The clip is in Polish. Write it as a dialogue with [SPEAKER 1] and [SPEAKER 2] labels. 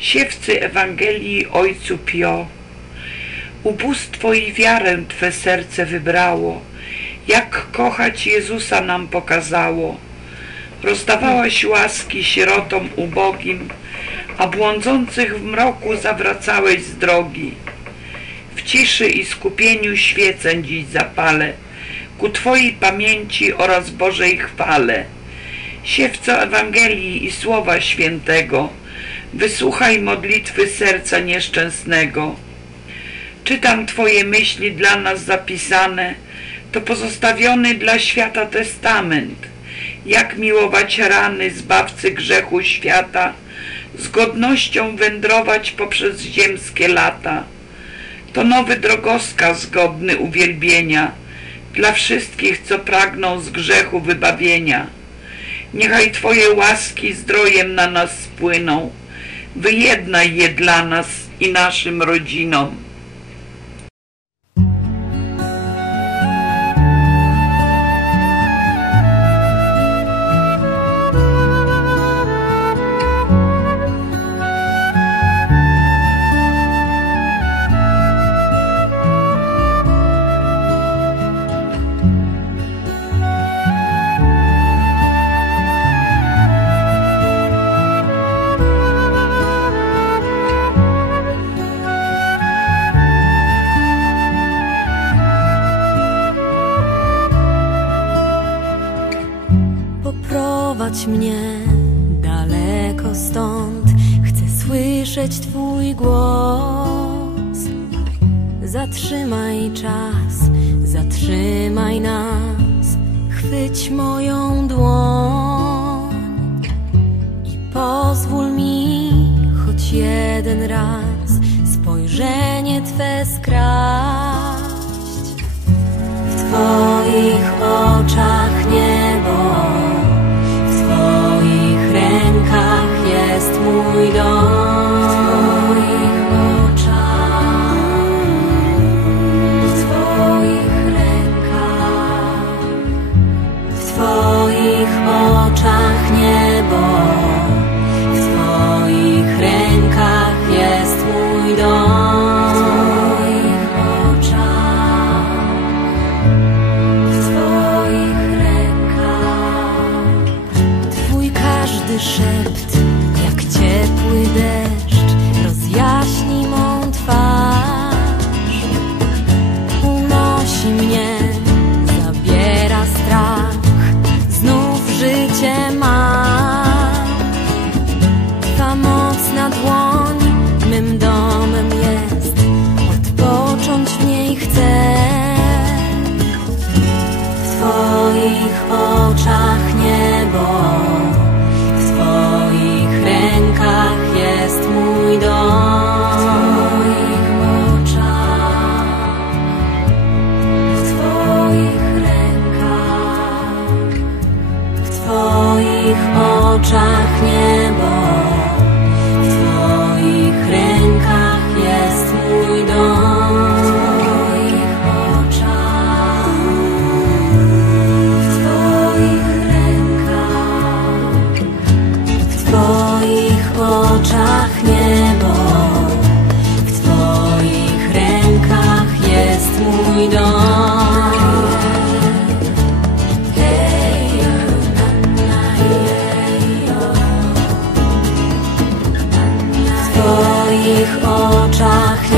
[SPEAKER 1] siewcy Ewangelii Ojcu Pio. Ubóstwo i wiarę Twe serce wybrało, jak kochać Jezusa nam pokazało. Rozdawałaś łaski sierotom ubogim, a błądzących w mroku zawracałeś z drogi. W ciszy i skupieniu świecę dziś zapalę, ku Twojej pamięci oraz Bożej chwale. Siewco Ewangelii i Słowa Świętego, wysłuchaj modlitwy serca nieszczęsnego. Czytam Twoje myśli dla nas zapisane, to pozostawiony dla świata testament. Jak miłować rany Zbawcy grzechu świata, z godnością wędrować poprzez ziemskie lata. To nowy drogowskaz godny uwielbienia dla wszystkich, co pragną z grzechu wybawienia. Niechaj Twoje łaski zdrojem na nas spłyną, wyjednaj je dla nas i naszym rodzinom.
[SPEAKER 2] Mnie daleko stąd, chcę słyszeć Twój głos. Zatrzymaj czas, zatrzymaj nas, chwyć moją dłoń i pozwól mi choć jeden raz spojrzenie Twe skraść. W Twoich oczach Twoich oczach niebo, Twoich oczach